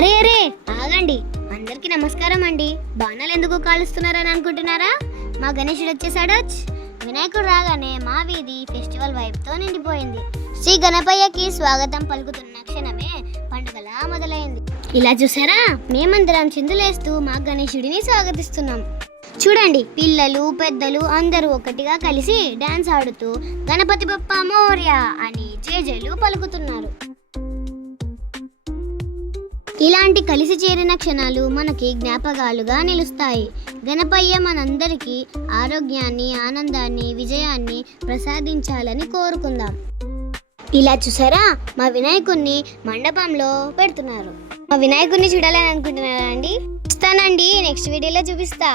అరే అరే ఆగండి. అందరికి నమస్కారం అండి. బాణాలు ఎందుకు కాలుస్తున్నారని అనుకుంటున్నారా? మా గణేశుడు వచ్చేసాడు. వినాయకుడు రాగానే మా వీధి ఫెస్టివల్ వైబ్తో నిండిపోయింది. శ్రీ గణపయ్యకి స్వాగతం పలుకుతున్న క్షణమే పండుగలా మొదలైంది. ఇలా చూసారా, మేమందరం చిందులేస్తూ మా గణేశుడిని స్వాగతిస్తున్నాం. చూడండి, పిల్లలు పెద్దలు అందరూ ఒకటిగా కలిసి డాన్స్ ఆడుతూ గణపతి బప్ప మోర్య అని జేజేలు పలుకుతున్నారు. ఇలాంటి కలిసి చేరిన క్షణాలు మనకి జ్ఞాపకాలుగా నిలుస్తాయి. గణపయ్య మనందరికీ ఆరోగ్యాన్ని, ఆనందాన్ని, విజయాన్ని ప్రసాదించాలని కోరుకుందాం. ఇలా చూసారా, మా వినాయకుడిని మండపంలో పెడుతున్నారు. మా వినాయకుడిని చూడాలని అనుకుంటున్నారా అండి? వస్తానండి, నెక్స్ట్ వీడియోలో చూపిస్తా.